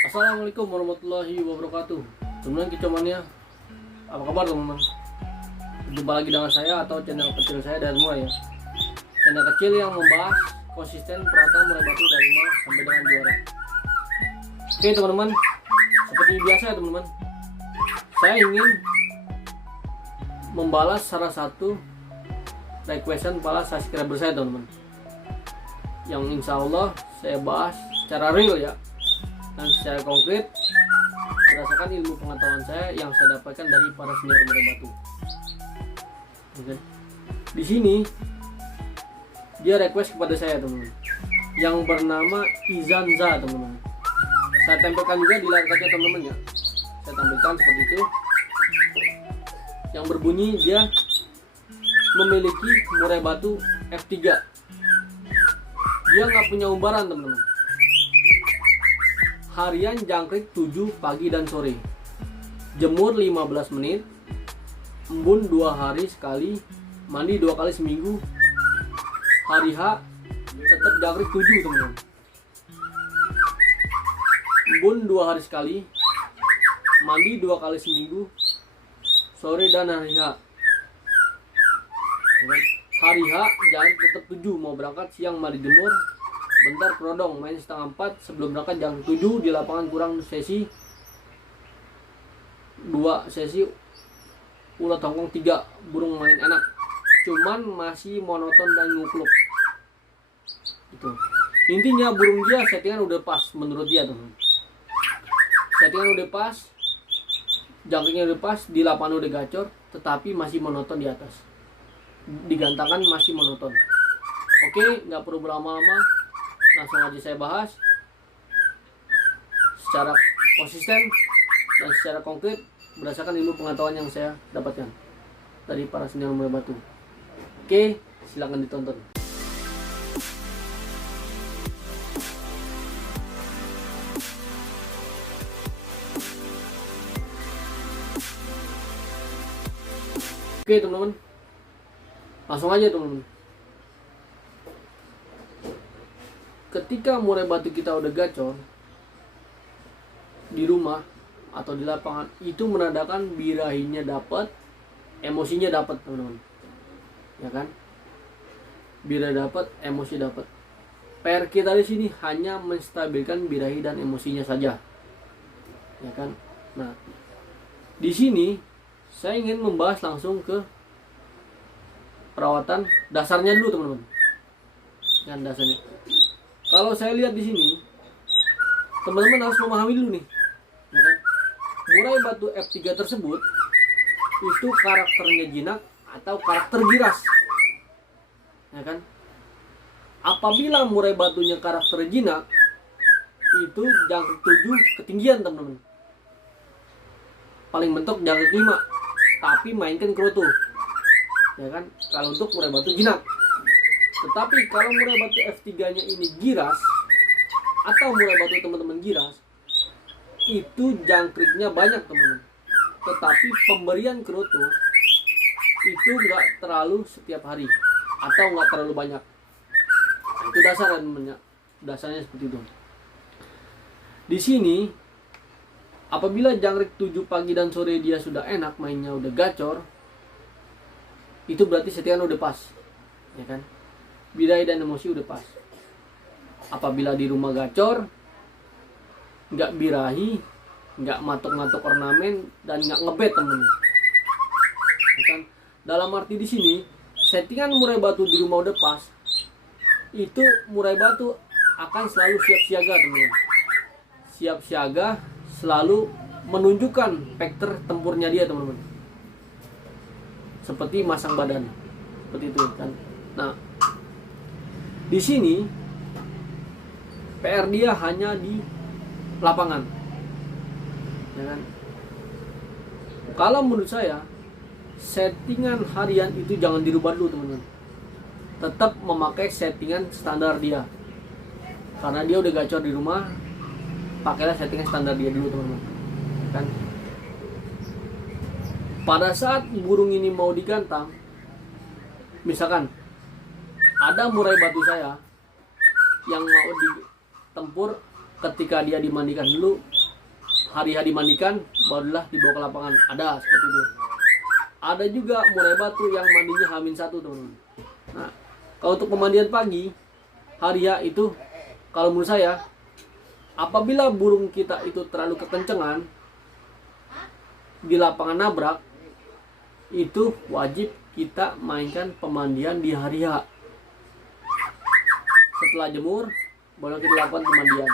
Assalamualaikum warahmatullahi wabarakatuh. Teman-teman kicauannya, apa kabar teman-teman? Jumpa lagi dengan saya atau channel kecil saya dari mulai ya. Channel kecil yang membahas konsisten perawatan murai batu dari nol sampai dengan juara. Oke teman-teman, seperti biasa ya teman-teman, saya ingin membalas salah satu requestan para subscriber saya teman-teman, yang insya Allah saya bahas secara real ya, dan secara konkret berdasarkan ilmu pengetahuan saya yang saya dapatkan dari para senior murai batu. Oke. Di sini dia request kepada saya teman-teman, yang bernama Izanza teman-teman. Saya tempelkan juga di layar kaca teman-teman ya. Saya tampilkan seperti itu. Yang berbunyi dia memiliki murai batu F3. Dia nggak punya umbaran teman-teman. Harian jangkrik 7 pagi dan sore, jemur 15 menit, embun 2 hari sekali, mandi 2 kali seminggu. Hari H tetap jangkrik 7 teman-teman, embun 2 hari sekali, mandi 2 kali seminggu, sore dan hari H. Hari H jangkrik tetap 7, mau berangkat siang mandi jemur, bentar kerodong, main setengah 4, sebelum berangkat jam 7 di lapangan kurang sesi 2 sesi, ulat hongkong 3, burung main enak, cuman masih monoton dan ngukluk itu. Intinya burung dia settingan udah pas menurut dia teman, settingan udah pas, jangkiknya udah pas, di lapangan udah gacor, tetapi masih monoton di atas, digantakan masih monoton. Oke, nggak perlu berlama-lama, langsung aja saya bahas secara konsisten dan secara konkret berdasarkan ilmu pengetahuan yang saya dapatkan dari para senior murai batu. Oke, silakan ditonton. Oke teman-teman, langsung aja teman-teman. Ketika murai batu kita udah gacor di rumah atau di lapangan, itu menandakan birahinya dapat, emosinya dapat teman-teman, ya kan? Birahi dapat, emosi dapat. PR kita di sini hanya menstabilkan birahi dan emosinya saja, ya kan? Nah, di sini saya ingin membahas langsung ke perawatan dasarnya dulu teman-teman, kan dasarnya. Kalau saya lihat di sini, teman-teman harus memahami dulu nih, ya kan? Murai batu F3 tersebut itu karakternya jinak atau karakter giras, ya kan? Apabila murai batunya karakter jinak, itu jangkrik 7 ketinggian teman-teman. Paling mentok jangkrik 5, tapi mainkan kerutu, ya kan? Kalau untuk murai batu jinak. Tetapi kalau murai batu F3-nya ini giras atau murai batu teman-teman giras, itu jangkriknya banyak teman-teman, tetapi pemberian kerutu itu nggak terlalu setiap hari atau nggak terlalu banyak. Nah, itu dasarnya teman-teman, dasarnya seperti itu. Di sini apabila jangkrik 7 pagi dan sore dia sudah enak, mainnya udah gacor, itu berarti settingan udah pas, ya kan? Birahi dan emosi udah pas. Apabila di rumah gacor, nggak birahi, nggak matok-matok ornamen, dan nggak ngebet temen, ya kan? Dalam arti di sini settingan murai batu di rumah udah pas, itu murai batu akan selalu siap siaga teman-teman. Siap siaga, selalu menunjukkan vektor tempurnya dia teman-teman, seperti masang badan, seperti itu kan. Nah, di sini PR dia hanya di lapangan, ya kan? Kalau menurut saya settingan harian itu jangan dirubah dulu teman-teman, tetap memakai settingan standar dia, karena dia udah gacor di rumah. Pakailah settingan standar dia dulu teman-teman, kan? Pada saat burung ini mau digantang, misalkan ada murai batu saya yang mau ditempur ketika dia dimandikan dulu, hari-hari dimandikan, barulah dibawa ke lapangan. Ada seperti itu. Ada juga murai batu yang mandinya H-1 teman-teman. Nah, kalau untuk pemandian pagi, hari H itu, kalau menurut saya, apabila burung kita itu terlalu kekencengan di lapangan nabrak, itu wajib kita mainkan pemandian di hari H. Setelah jemur, baru kita lakukan pemandian.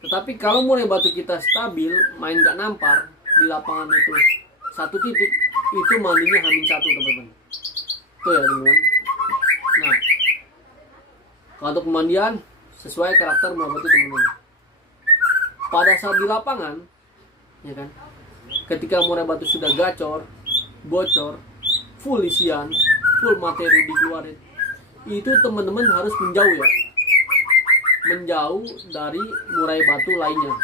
Tetapi kalau murai batu kita stabil, main gak nampar di lapangan itu satu titik, itu mandinya H-1 teman-teman. Itu ya teman-teman. Nah, kalau untuk pemandian sesuai karakter murai batu teman-teman. Pada saat di lapangan, ya kan, ketika murai batu sudah gacor, bocor, full isian, full materi dikeluarin, itu teman-teman harus menjauh ya, menjauh dari murai batu lainnya.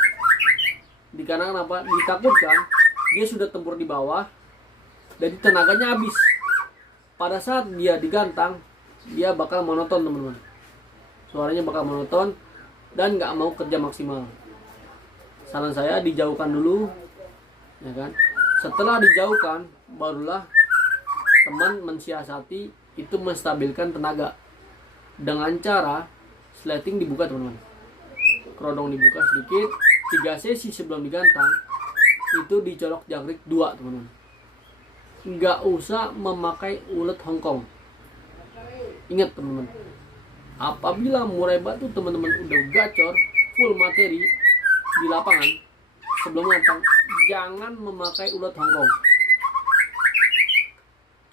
Dikarenakan apa? Ditakutkan dia sudah tempur di bawah, jadi tenaganya habis. Pada saat dia digantang, dia bakal monoton teman-teman. Suaranya bakal monoton dan nggak mau kerja maksimal. Saran saya dijauhkan dulu, ya kan. Setelah dijauhkan, barulah teman mensiasati itu menstabilkan tenaga dengan cara sleting dibuka teman-teman. Kerodong dibuka sedikit, 3 sesi sebelum digantang itu dicolok jangkrik 2 teman-teman. Nggak usah memakai ulet Hongkong. Ingat teman-teman, apabila murai batu teman-teman udah gacor full materi di lapangan, sebelum gantang jangan memakai ulet Hongkong.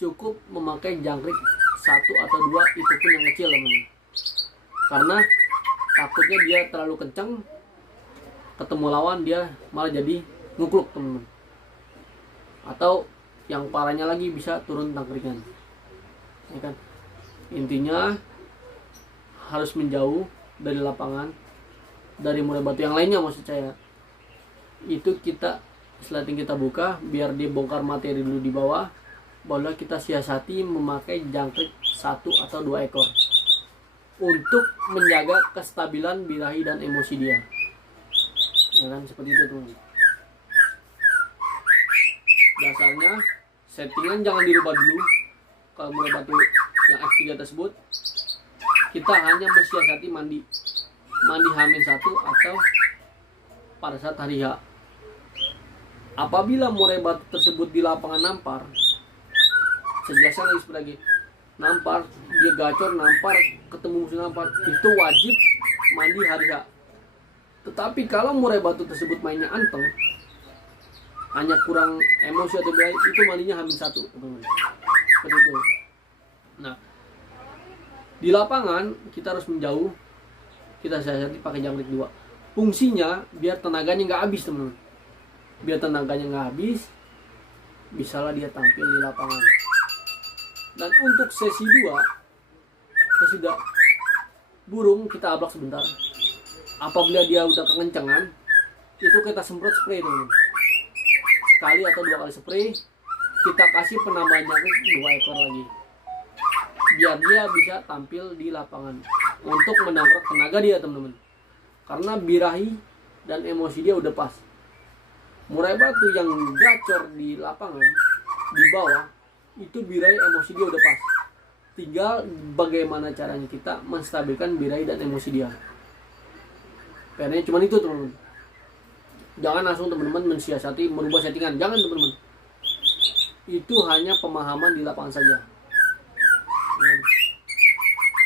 Cukup memakai jangkrik 1 atau 2, itu pun yang kecil teman-teman. Karena takutnya dia terlalu kencang, ketemu lawan dia malah jadi ngukluk teman-teman. Atau yang parahnya lagi bisa turun tangkringan. Ya kan? Intinya harus menjauh dari lapangan, dari murai batu yang lainnya maksud saya. Itu kita sleting kita buka biar dia bongkar materi dulu di bawah, barulah kita siasati memakai jangkrik 1 atau 2 ekor untuk menjaga kestabilan birahi dan emosi dia. Ya kan, seperti itu teman-teman. Dasarnya settingan jangan dirubah dulu. Kalau murai batu yang F3 tersebut, kita hanya mensiasati mandi H-1 atau pada saat hari H. Apabila murai batu tersebut di lapangan nampar, saya jelaskan lagi nampar, dia gacor, nampar, ketemu musuh nampar, itu wajib mandi hari H. Tetapi kalau murai batu tersebut mainnya anteng, hanya kurang emosi atau biaya, itu mandinya H-1 teman-teman. Seperti itu. Nah, di lapangan kita harus menjauh, kita siasati pakai jangkrik 2. Fungsinya biar tenaganya nggak habis teman-teman. Biar tenaganya nggak habis, bisalah dia tampil di lapangan. Dan untuk sesi 2, sesudah burung kita ablak sebentar. Apabila dia udah kekencangan, itu kita semprot spray teman-teman. Sekali atau 2 kali spray, kita kasih penambahan jangkrik 2 ekor lagi. Biar dia bisa tampil di lapangan untuk mendongkrak tenaga dia teman-teman. Karena birahi dan emosi dia udah pas. Murai batu yang gacor di lapangan, di bawah, itu birahi emosi dia udah pas. Tinggal bagaimana caranya kita menstabilkan birahi dan emosi dia. Karena cuma itu teman-teman. Jangan langsung teman-teman mensiasati merubah settingan. Jangan teman-teman. Itu hanya pemahaman di lapangan saja. Dan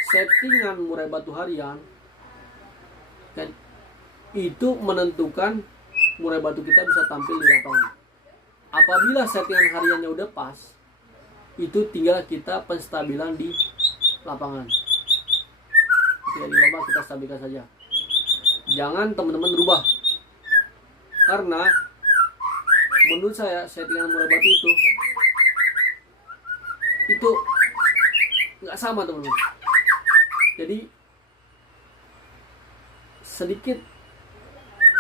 settingan murai batu harian kan, itu menentukan murai batu kita bisa tampil di lapangan. Apabila settingan hariannya udah pas, itu tinggal kita penstabilan di lapangan. Ketika di lomba kita stabilkan saja. Jangan teman-teman rubah. Karena menurut saya settingan murai batu itu nggak sama teman-teman. Jadi sedikit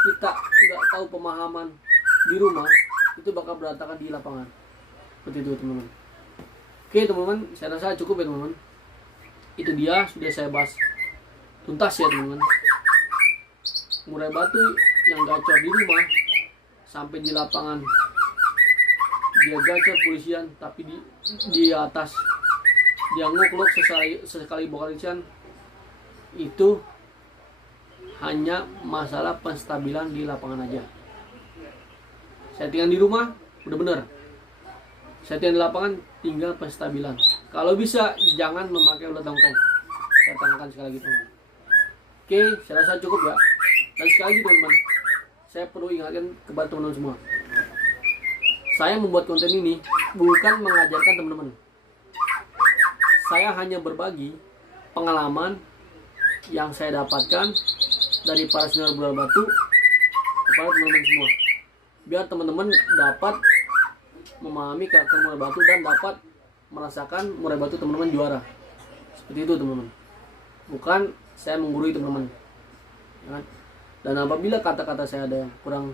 kita nggak tahu pemahaman di rumah, itu bakal berantakan di lapangan. Seperti itu teman-teman. Oke teman-teman, saya rasa cukup ya teman-teman. Itu dia sudah saya bahas tuntas ya teman-teman. murai batu yang gacor di rumah sampai di lapangan dia gacor polisian, tapi di atas dia ngukluk sekali polisian, itu hanya masalah penstabilan di lapangan aja. Settingan di rumah udah bener, settingan di lapangan tinggal penstabilan. Kalau bisa jangan memakai ulat tongtong, saya tanyakan sekali lagi teman. Oke, saya rasa cukup ya. Dan sekali lagi teman-teman, saya perlu ingatkan kepada teman-teman semua, saya membuat konten ini bukan mengajarkan teman-teman, saya hanya berbagi pengalaman yang saya dapatkan dari para senior bola batu kepada teman-teman semua, biar teman-teman dapat memahami karakter murai batu dan dapat merasakan murai batu teman-teman juara. Seperti itu teman-teman, bukan saya menggurui teman-teman ya kan? Dan apabila kata-kata saya ada yang kurang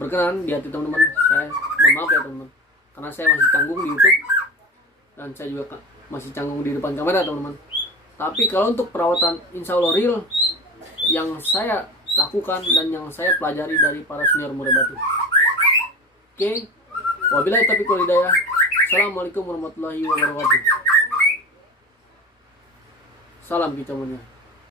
berkenan di hati teman-teman, saya mohon maaf ya teman-teman, karena saya masih canggung di YouTube dan saya juga masih canggung di depan kamera teman-teman. Tapi kalau untuk perawatan insya Allah real yang saya lakukan dan yang saya pelajari dari para senior murai batu. Oke, wabillahi taufiq wal hidayah. Assalamualaikum warahmatullahi wabarakatuh. Salam kicauannya.